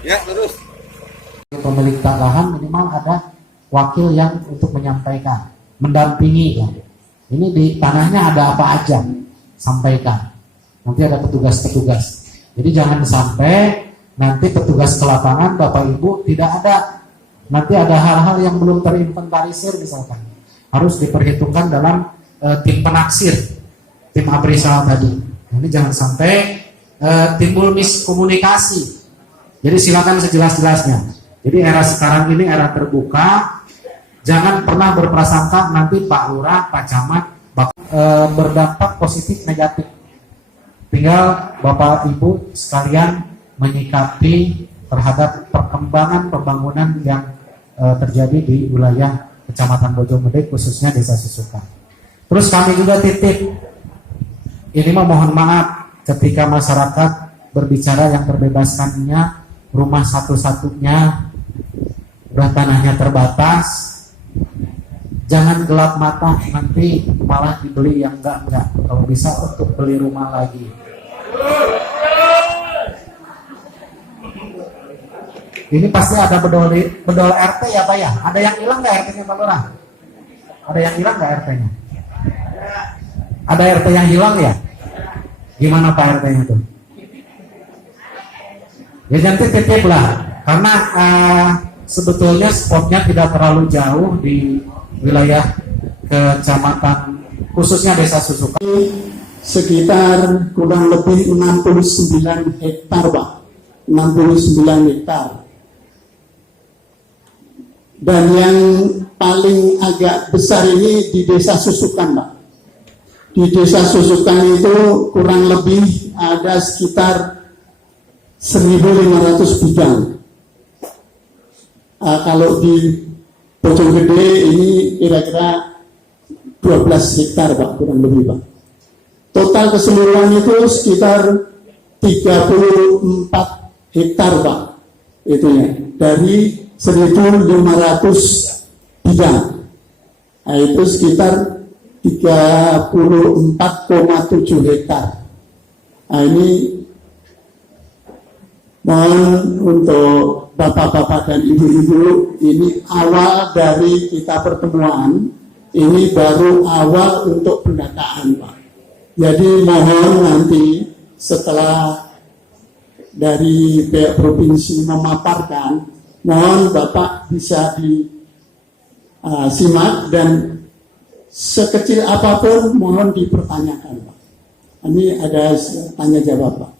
Ya, terus. Pemilik lahan minimal ada wakil yang untuk menyampaikan, mendampingi ya. Ini di tanahnya ada apa aja, sampaikan. Nanti ada petugas-petugas. Jadi jangan sampai nanti petugas ke lapangan Bapak Ibu tidak ada. Nanti ada hal-hal yang belum terinventarisir misalkan. Harus diperhitungkan dalam tim penaksir, tim appraisal tadi. Ini jangan sampai timbul miskomunikasi. Jadi silakan sejelas-jelasnya. Jadi era sekarang ini era terbuka, jangan pernah berprasangka nanti Pak Lurah, Pak Camat berdampak positif negatif. Tinggal Bapak Ibu sekalian menyikapi terhadap perkembangan pembangunan yang terjadi di wilayah Kecamatan Bojonggede, khususnya Desa Susukan. Terus kami juga titip, ini mohon maaf ketika masyarakat berbicara yang terbebaskannya rumah satu-satunya, udah tanahnya terbatas, jangan gelap mata nanti malah dibeli yang enggak. Kalau bisa untuk beli rumah lagi. Ini pasti ada bedol RT ya Pak ya? Ada yang hilang nggak RT-nya Pak Lurah? Ada yang hilang nggak RT-nya? Ada RT yang hilang ya? Gimana Pak RT-nya tuh? Ya nanti titip lah, karena sebetulnya spotnya tidak terlalu jauh di wilayah Kecamatan, khususnya Desa Susukan. Sekitar kurang lebih 69 hektar Pak, 69 hektar. Dan yang paling agak besar ini di Desa Susukan Pak. Di Desa Susukan itu kurang lebih ada sekitar 1.500 bidang. Kalau di Bojonggede ini kira-kira 12 hektar Pak, kurang lebih Pak. Total keseluruhan itu sekitar 34 hektar Pak, itunya dari 1.500 bidang. Nah, itu sekitar 34,7 hektar. Nah, ini mohon untuk bapak-bapak dan ibu-ibu, ini awal dari kita pertemuan, ini baru awal untuk pendataan Pak. Jadi mohon nanti setelah dari pihak provinsi memaparkan, mohon Bapak bisa disimak dan sekecil apapun mohon dipertanyakan Pak. Ini ada tanya jawab Pak.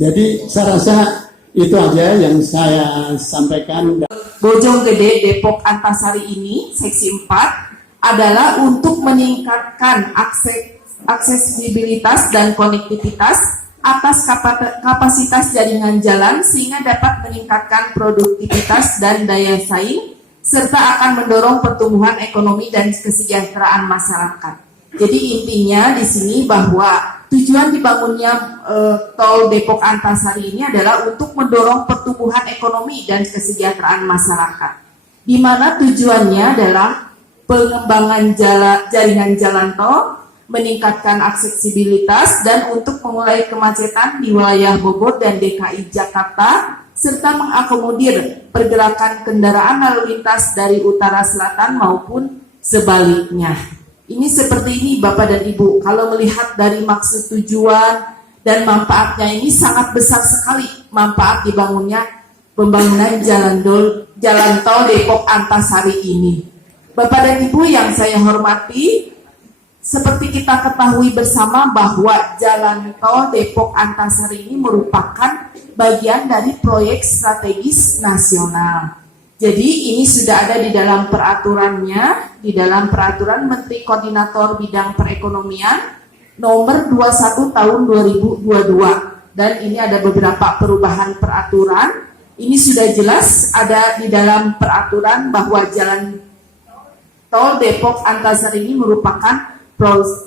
Jadi saya rasa itu aja yang saya sampaikan. Bojonggede Depok Antasari ini seksi 4 adalah untuk meningkatkan aksesibilitas dan konektivitas atas kapasitas jaringan jalan sehingga dapat meningkatkan produktivitas dan daya saing serta akan mendorong pertumbuhan ekonomi dan kesejahteraan masyarakat. Jadi intinya di sini bahwa tujuan dibangunnya tol Depok Antasari ini adalah untuk mendorong pertumbuhan ekonomi dan kesejahteraan masyarakat. Di mana tujuannya adalah pengembangan jaringan jalan tol, meningkatkan aksesibilitas dan untuk mengurangi kemacetan di wilayah Bogor dan DKI Jakarta serta mengakomodir pergerakan kendaraan lalu lintas dari utara selatan maupun sebaliknya. Ini seperti ini Bapak dan Ibu, kalau melihat dari maksud tujuan dan manfaatnya ini sangat besar sekali manfaat dibangunnya pembangunan jalan tol Depok Antasari ini. Bapak dan Ibu yang saya hormati, seperti kita ketahui bersama bahwa jalan tol Depok Antasari ini merupakan bagian dari proyek strategis nasional. Jadi ini sudah ada di dalam peraturannya, di dalam peraturan Menteri Koordinator Bidang Perekonomian nomor 21 tahun 2022. Dan ini ada beberapa perubahan peraturan. Ini sudah jelas ada di dalam peraturan bahwa jalan tol Depok Antasari ini merupakan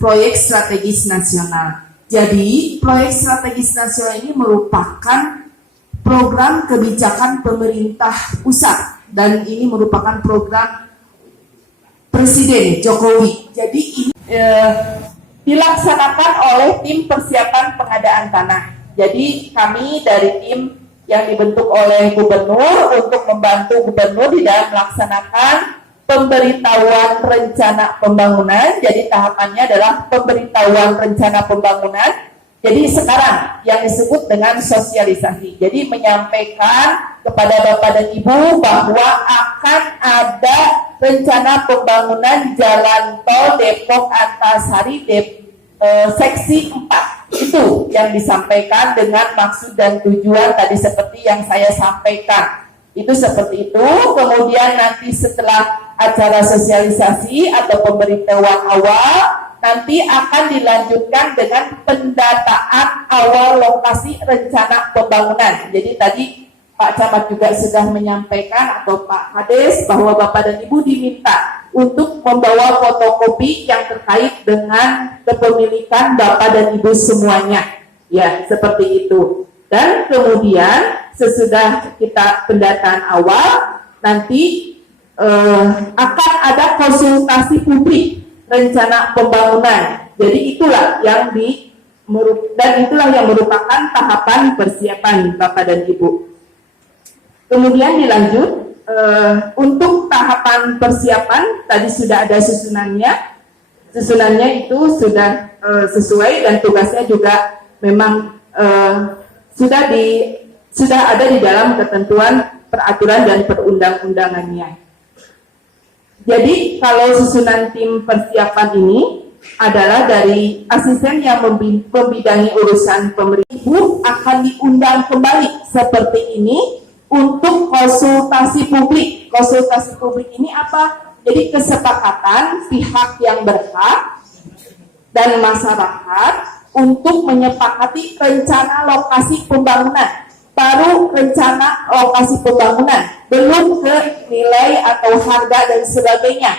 proyek strategis nasional. Jadi proyek strategis nasional ini merupakan program kebijakan pemerintah pusat dan ini merupakan program Presiden Jokowi. Jadi ini dilaksanakan oleh tim persiapan pengadaan tanah. Jadi kami dari tim yang dibentuk oleh gubernur untuk membantu gubernur di dalam melaksanakan pemberitahuan rencana pembangunan. Jadi tahapannya adalah pemberitahuan rencana pembangunan. Jadi sekarang yang disebut dengan sosialisasi. Jadi menyampaikan kepada Bapak dan Ibu bahwa akan ada rencana pembangunan jalan tol Depok Antasari seksi 4. Itu yang disampaikan dengan maksud dan tujuan tadi seperti yang saya sampaikan. Itu seperti itu. Kemudian nanti setelah acara sosialisasi atau pemberitahuan awal, nanti akan dilanjutkan dengan pendataan awal lokasi rencana pembangunan. Jadi tadi Pak Camat juga sudah menyampaikan atau Pak Kades bahwa Bapak dan Ibu diminta untuk membawa fotokopi yang terkait dengan kepemilikan Bapak dan Ibu semuanya. Ya, seperti itu. Dan kemudian sesudah kita pendataan awal, nanti akan ada konsultasi publik rencana pembangunan. Jadi itulah yang itulah yang merupakan tahapan persiapan Bapak dan Ibu. Kemudian dilanjut untuk tahapan persiapan tadi sudah ada susunannya. Susunannya itu sudah sesuai dan tugasnya juga memang sudah ada di dalam ketentuan peraturan dan perundang-undangannya. Jadi kalau susunan tim persiapan ini adalah dari asisten yang membidangi urusan pemerintah akan diundang kembali seperti ini untuk konsultasi publik. Konsultasi publik ini apa? Jadi kesepakatan pihak yang berhak dan masyarakat untuk menyepakati rencana lokasi pembangunan. Baru rencana lokasi pembangunan, belum ke nilai atau harga dan sebagainya.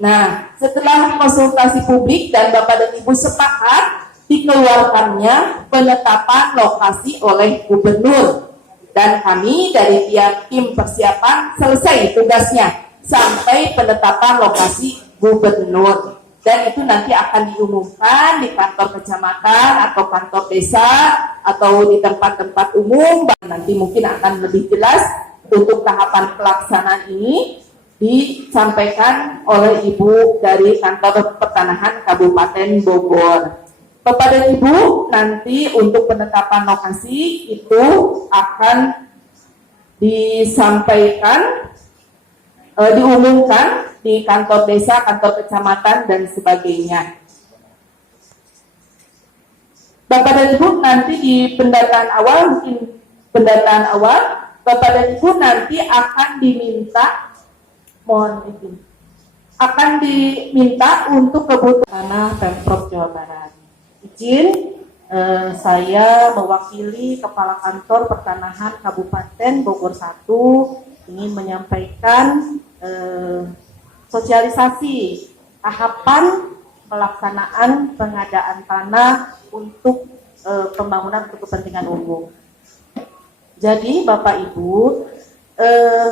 Nah, setelah konsultasi publik dan Bapak dan Ibu sepakat, dikeluarkannya penetapan lokasi oleh gubernur. Dan kami dari pihak tim persiapan selesai tugasnya sampai penetapan lokasi gubernur. Dan itu nanti akan diumumkan di kantor kecamatan atau kantor desa atau di tempat-tempat umum. Nanti mungkin akan lebih jelas untuk tahapan pelaksanaan ini disampaikan oleh Ibu dari kantor pertanahan Kabupaten Bogor. Bapak dan Ibu, nanti untuk penetapan lokasi itu akan disampaikan, diumumkan di kantor desa, kantor kecamatan, dan sebagainya. Bapak dan Ibu nanti di pendataan awal, Bapak dan Ibu nanti akan diminta, akan diminta untuk kebutuhan tanah Pemprov Jawa Barat. Izin saya mewakili Kepala Kantor Pertanahan Kabupaten Bogor 1 ingin menyampaikan sosialisasi tahapan pelaksanaan pengadaan tanah untuk pembangunan untuk kepentingan umum. Jadi Bapak Ibu,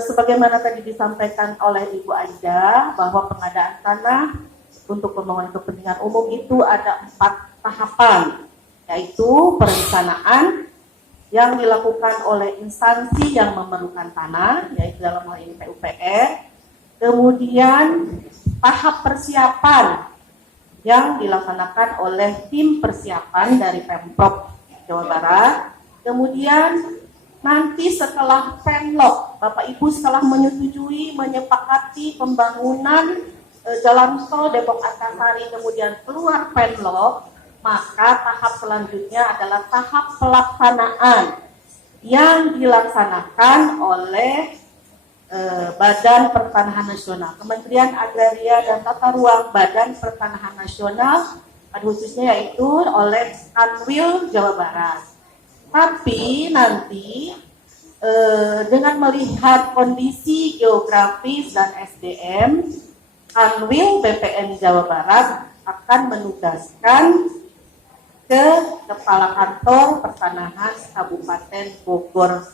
sebagaimana tadi disampaikan oleh Ibu Aida bahwa pengadaan tanah untuk pembangunan kepentingan umum itu ada 4 tahapan, yaitu perencanaan yang dilakukan oleh instansi yang memerlukan tanah, yaitu dalam hal ini PUPR. Kemudian tahap persiapan yang dilaksanakan oleh tim persiapan dari Pemprov Jawa Barat. Kemudian nanti setelah Pemlog, Bapak Ibu setelah menyetujui, menyepakati pembangunan jalan tol Depok Antasari, kemudian keluar Pemlog, maka tahap selanjutnya adalah tahap pelaksanaan yang dilaksanakan oleh Badan Pertanahan Nasional, Kementerian Agraria dan Tata Ruang, Badan Pertanahan Nasional, pada khususnya yaitu oleh Kanwil Jawa Barat. Tapi nanti dengan melihat kondisi geografis dan SDM, Kanwil BPN Jawa Barat akan menugaskan ke Kepala Kantor Pertanahan Kabupaten Bogor